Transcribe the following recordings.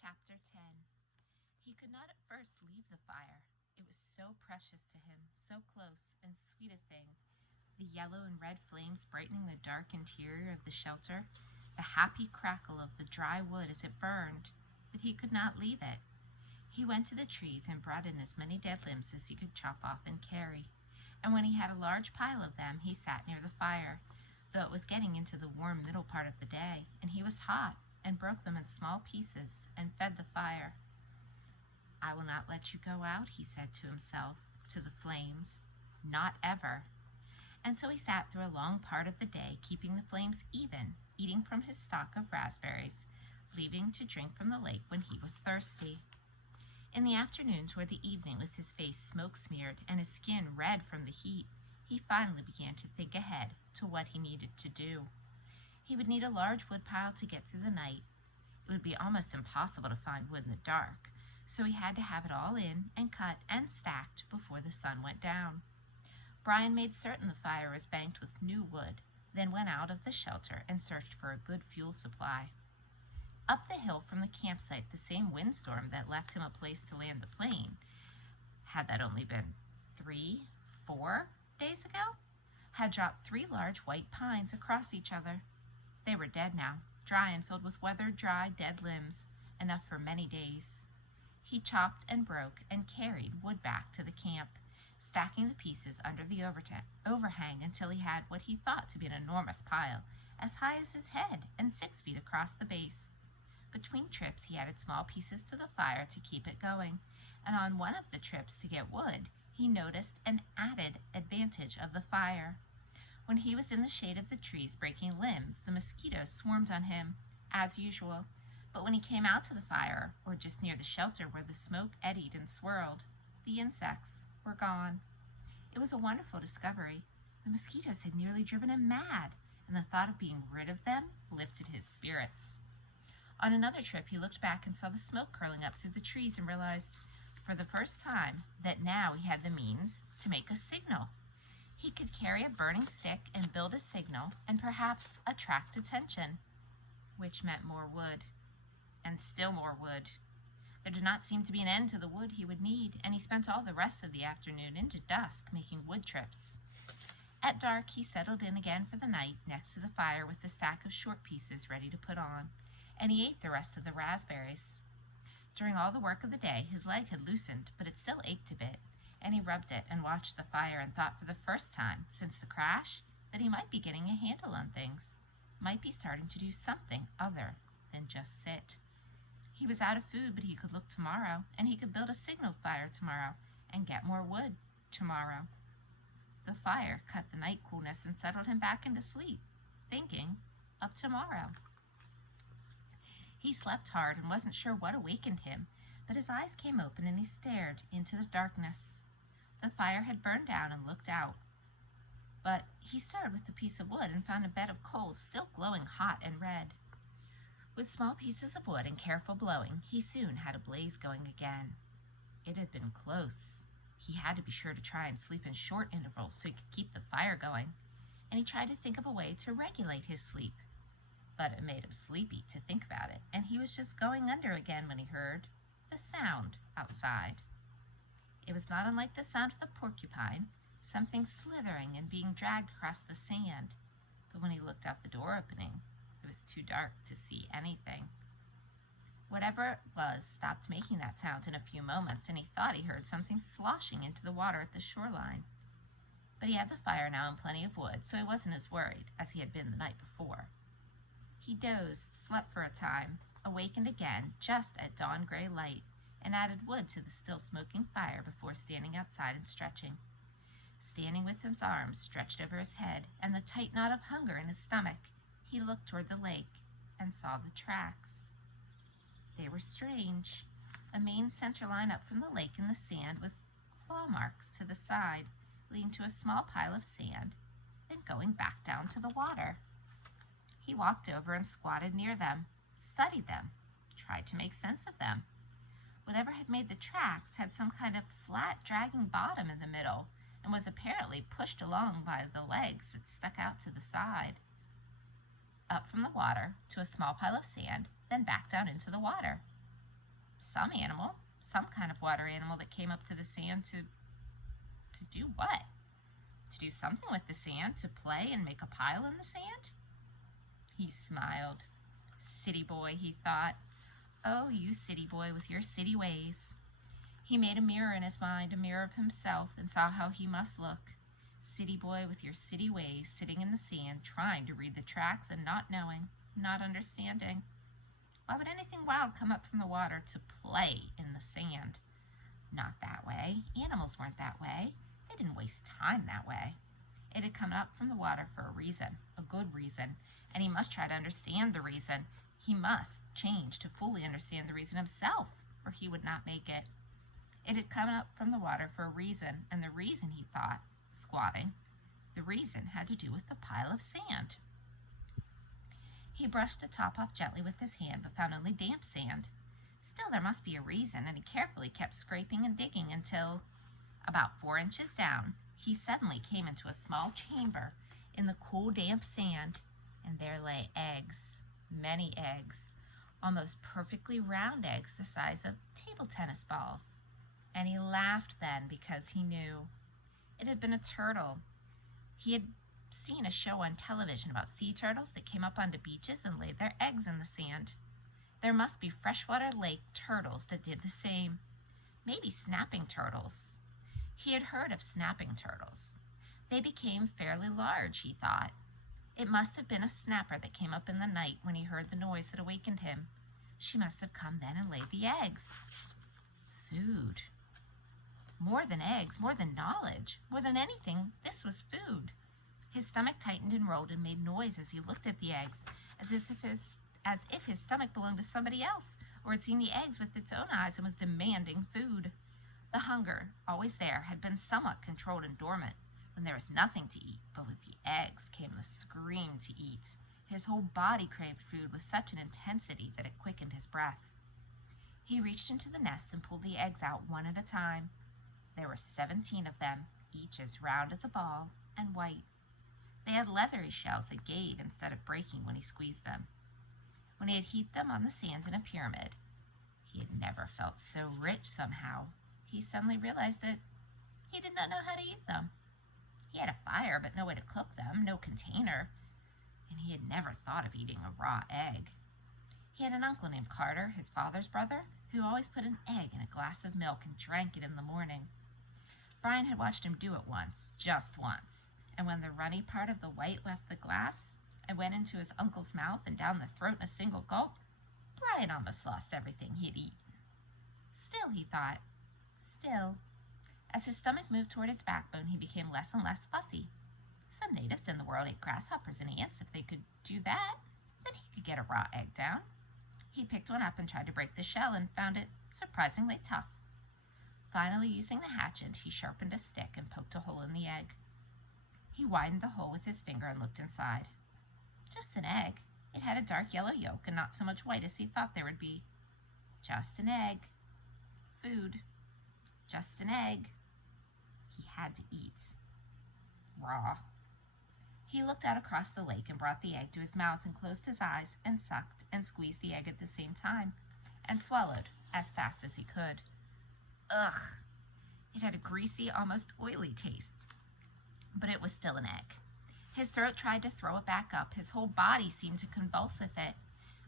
Chapter 10. He could not at first leave the fire. It was so precious to him, so close and sweet a thing, the yellow and red flames brightening the dark interior of the shelter, the happy crackle of the dry wood as it burned, that he could not leave it. He went to the trees and brought in as many dead limbs as he could chop off and carry, and when he had a large pile of them, he sat near the fire, though it was getting into the warm middle part of the day, and he was hot, and broke them in small pieces and fed the fire. "I will not let you go out," he said to himself, to the flames, "not ever." And so he sat through a long part of the day, keeping the flames even, eating from his stock of raspberries, leaving to drink from the lake when he was thirsty. In the afternoon, toward the evening, with his face smoke-smeared and his skin red from the heat, he finally began to think ahead to what he needed to do. He would need a large wood pile to get through the night. It would be almost impossible to find wood in the dark, so he had to have it all in and cut and stacked before the sun went down. Brian made certain the fire was banked with new wood, then went out of the shelter and searched for a good fuel supply. Up the hill from the campsite, the same windstorm that left him a place to land the plane, had that only been 3-4 days ago, had dropped 3 large white pines across each other. They were dead now, dry and filled with weathered, dry, dead limbs, enough for many days. He chopped and broke and carried wood back to the camp, stacking the pieces under the overhang until he had what he thought to be an enormous pile, as high as his head and 6 feet across the base. Between trips, he added small pieces to the fire to keep it going, and on one of the trips to get wood, he noticed an added advantage of the fire. When he was in the shade of the trees breaking limbs, the mosquitoes swarmed on him, as usual, but when he came out to the fire, or just near the shelter where the smoke eddied and swirled, the insects were gone. It was a wonderful discovery. The mosquitoes had nearly driven him mad, and the thought of being rid of them lifted his spirits. On another trip, he looked back and saw the smoke curling up through the trees and realized, for the first time, that now he had the means to make a signal. He could carry a burning stick and build a signal and perhaps attract attention, which meant more wood, and still more wood. There did not seem to be an end to the wood he would need, and he spent all the rest of the afternoon into dusk making wood trips. At dark, he settled in again for the night next to the fire with the stack of short pieces ready to put on, and he ate the rest of the raspberries. During all the work of the day, his leg had loosened, but it still ached a bit, and he rubbed it and watched the fire and thought for the first time since the crash that he might be getting a handle on things, might be starting to do something other than just sit. He was out of food, but he could look tomorrow, and he could build a signal fire tomorrow and get more wood tomorrow. The fire cut the night coolness and settled him back into sleep, thinking of tomorrow. He slept hard and wasn't sure what awakened him, but his eyes came open and he stared into the darkness. The fire had burned down and looked out, but he started with a piece of wood and found a bed of coals still glowing hot and red. With small pieces of wood and careful blowing, he soon had a blaze going again. It had been close. He had to be sure to try and sleep in short intervals so he could keep the fire going, and he tried to think of a way to regulate his sleep. But it made him sleepy to think about it, and he was just going under again when he heard the sound outside. It was not unlike the sound of the porcupine, something slithering and being dragged across the sand, but when he looked out the door opening, it was too dark to see anything. Whatever it was stopped making that sound in a few moments, and he thought he heard something sloshing into the water at the shoreline. But he had the fire now and plenty of wood, so he wasn't as worried as he had been the night before. He dozed, slept for a time, awakened again just at dawn-gray light, and added wood to the still smoking fire before standing outside and stretching. Standing with his arms stretched over his head and the tight knot of hunger in his stomach, he looked toward the lake and saw the tracks. They were strange. A main center line up from the lake in the sand with claw marks to the side, leading to a small pile of sand, then going back down to the water. He walked over and squatted near them, studied them, tried to make sense of them. Whatever had made the tracks had some kind of flat, dragging bottom in the middle and was apparently pushed along by the legs that stuck out to the side. Up from the water to a small pile of sand, then back down into the water. Some animal, some kind of water animal that came up to the sand to do what? To do something with the sand, to play and make a pile in the sand? He smiled. City boy, he thought. Oh, you city boy with your city ways. He made a mirror in his mind, a mirror of himself, and saw how he must look. City boy with your city ways, sitting in the sand, trying to read the tracks and not knowing, not understanding. Why would anything wild come up from the water to play in the sand? Not that way. Animals weren't that way. They didn't waste time that way. It had come up from the water for a reason, a good reason, and he must try to understand the reason. He must change to fully understand the reason himself, or he would not make it. It had come up from the water for a reason, and the reason, he thought, squatting, the reason had to do with the pile of sand. He brushed the top off gently with his hand, but found only damp sand. Still, there must be a reason, and he carefully kept scraping and digging until, about 4 inches down, he suddenly came into a small chamber in the cool, damp sand, and there lay eggs, many eggs, almost perfectly round eggs the size of table tennis balls. And he laughed then because he knew. It had been a turtle. He had seen a show on television about sea turtles that came up onto beaches and laid their eggs in the sand. There must be freshwater lake turtles that did the same. Maybe snapping turtles. He had heard of snapping turtles. They became fairly large, he thought. It must have been a snapper that came up in the night when he heard the noise that awakened him. She must have come then and laid the eggs. Food. More than eggs, more than knowledge, more than anything, this was food. His stomach tightened and rolled and made noise as he looked at the eggs, as if his stomach belonged to somebody else, or had seen the eggs with its own eyes and was demanding food. The hunger, always there, had been somewhat controlled and dormant when there was nothing to eat, but with the eggs came the scream to eat. His whole body craved food with such an intensity that it quickened his breath. He reached into the nest and pulled the eggs out one at a time. There were 17 of them, each as round as a ball and white. They had leathery shells that gave instead of breaking when he squeezed them. When he had heaped them on the sands in a pyramid, he had never felt so rich somehow. He suddenly realized that he did not know how to eat them. He had a fire, but no way to cook them, no container, and he had never thought of eating a raw egg. He had an uncle named Carter, his father's brother, who always put an egg in a glass of milk and drank it in the morning. Brian had watched him do it once, just once, and when the runny part of the white left the glass and went into his uncle's mouth and down the throat in a single gulp, Brian almost lost everything he had eaten. Still, he thought, still. As his stomach moved toward its backbone, he became less and less fussy. Some natives in the world ate grasshoppers and ants. If they could do that, then he could get a raw egg down. He picked one up and tried to break the shell and found it surprisingly tough. Finally, using the hatchet, he sharpened a stick and poked a hole in the egg. He widened the hole with his finger and looked inside. Just an egg. It had a dark yellow yolk and not so much white as he thought there would be. Just an egg. Food. Just an egg. He had to eat. Raw. He looked out across the lake and brought the egg to his mouth and closed his eyes and sucked and squeezed the egg at the same time and swallowed as fast as he could. Ugh! It had a greasy, almost oily taste, but it was still an egg. His throat tried to throw it back up. His whole body seemed to convulse with it,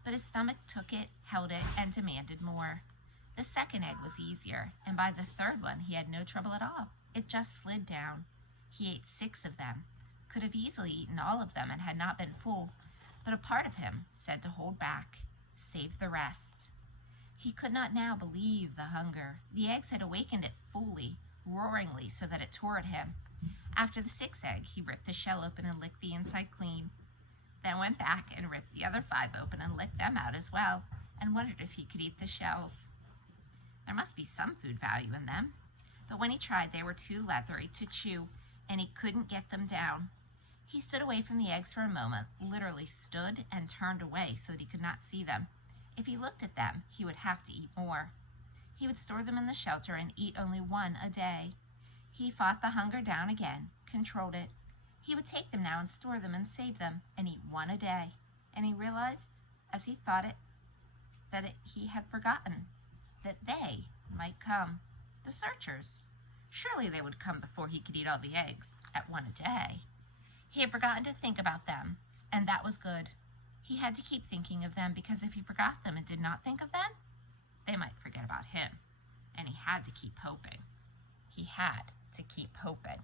but his stomach took it, held it, and demanded more. The second egg was easier, and by the third one he had no trouble at all. It just slid down. He ate 6 of them, could have easily eaten all of them and had not been full, but a part of him said to hold back, save the rest. He could not now believe the hunger. The eggs had awakened it fully, roaringly, so that it tore at him. After the 6th egg, he ripped the shell open and licked the inside clean, then went back and ripped the other 5 open and licked them out as well, and wondered if he could eat the shells. There must be some food value in them, but when he tried, they were too leathery to chew, and he couldn't get them down. He stood away from the eggs for a moment, literally stood and turned away so that he could not see them. If he looked at them, he would have to eat more. He would store them in the shelter and eat only 1 a day. He fought the hunger down again, controlled it. He would take them now and store them and save them and eat 1 a day. And he realized, as he thought it, that he had forgotten. that they might come. The searchers. Surely they would come before he could eat all the eggs, at one a day. He had forgotten to think about them, and that was good. He had to keep thinking of them, because if he forgot them and did not think of them, they might forget about him. And he had to keep hoping. He had to keep hoping.